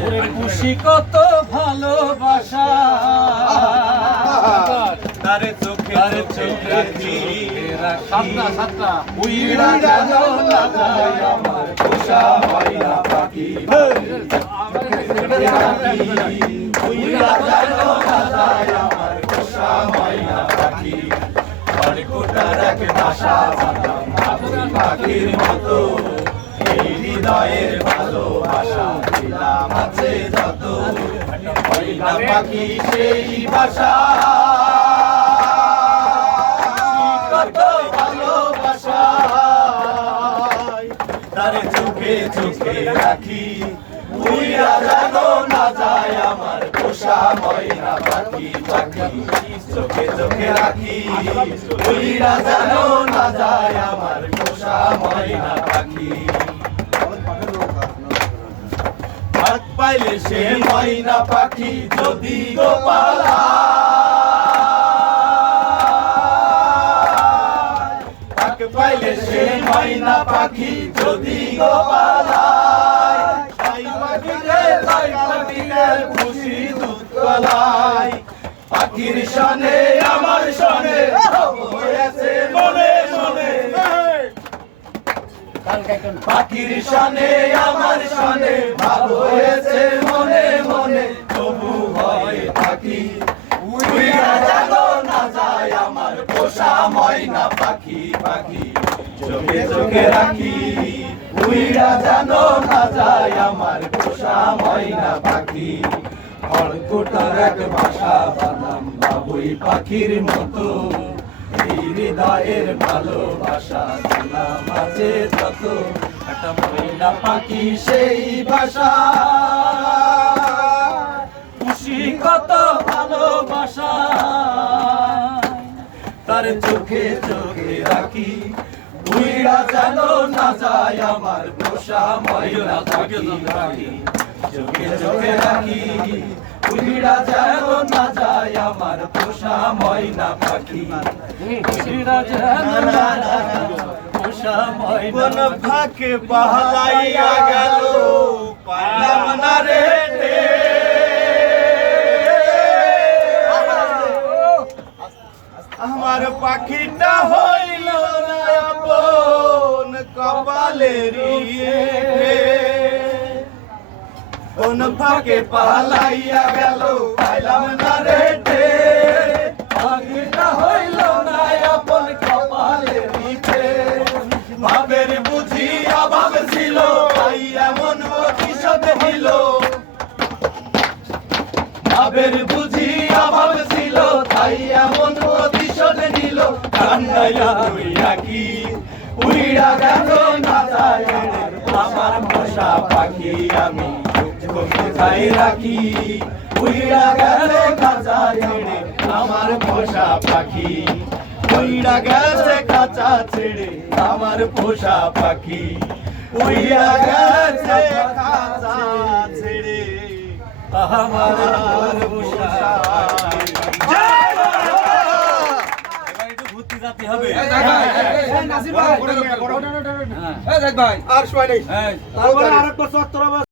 খুশি কত ভালোবাসা তারে চোখে রাখি উইরা জানো না যায় আমার পোষা ময়না পাখি উইরা জানো না যায় আমার পোষা ময়না পাখি খড়কুটার এক বাসা বানাম পাখির মতো এই হৃদয়ের ভালোবাসা দিলাম আছে যত ময়না পাখি সেই বাসা কত ভালোবাসা তারে চোখে চোখে রাখি উইরা জানো না যায় আমার পোষা ময়না পাখি চোখে চোখে রাখি উইরা জানো না যায় আমার পোষা ময়না পাখি হাত পাইলে সে ময়না পাখি যদি গোপালা তাকে পাইলে সে ময়না পাখি যদি গোপালা খুশি দুধ কলাই পাখির সনে আমার সনে হয়েছে মনে মনে পাখির সনে আমার সনে ভাব হয়েছে মনে মনে তবু ভয়ে থাকি উইরা জানো না যায় আমার পোষা ময়না পাখি পাখি চোখে চোখে রাখি উইরা জানো না যায় আমার পোষা ময়না পাখি খড়কুটার এক বাসা বানাম বাবুই পাখির মতো এই হৃদয়ের ভালোবাসা দিলাম আছে যত একটা ময়না পাখি সেই বাসা খুশি কত ভালোবাসা তার চোখে চোখে রাখি উইরা জানো না যায় আমার পোষা ময়না পাখি চোখে চোখে রাখি উইরা জানো না যায় আমার পোষা ময়না পাখি উইরা জানো না যায় পোষা ময়না কোন ফাঁকে পালাইয়া গেল পাইলাম না রে আমার পাখিটা হইল না আপন কপালের কোন ফাঁকে পালাইয়া গেল পাইলাম না রে পাখিটা হইল না আপন কপালের ভাবের বুঝি অভাব ছিল তাই এমন প্রতিশোধ নিল ভাবের বুঝি অভাব ছিল তাই এমন প্রতিশোধ নিল কান্দাইয়া তুই রাখি উইরা গেল না যায় আমার পোষা পাখি আমি কোথায় রাখি উইরা গেল খাঁচা ছেড়ে আমার পোষা পাখি উইরা গেছে খাঁচা ছেড়ে আমার পোষা পাখি উইরা গেছে খাঁচা ছেড়ে আমার পোষা হবে আর সময় নেই।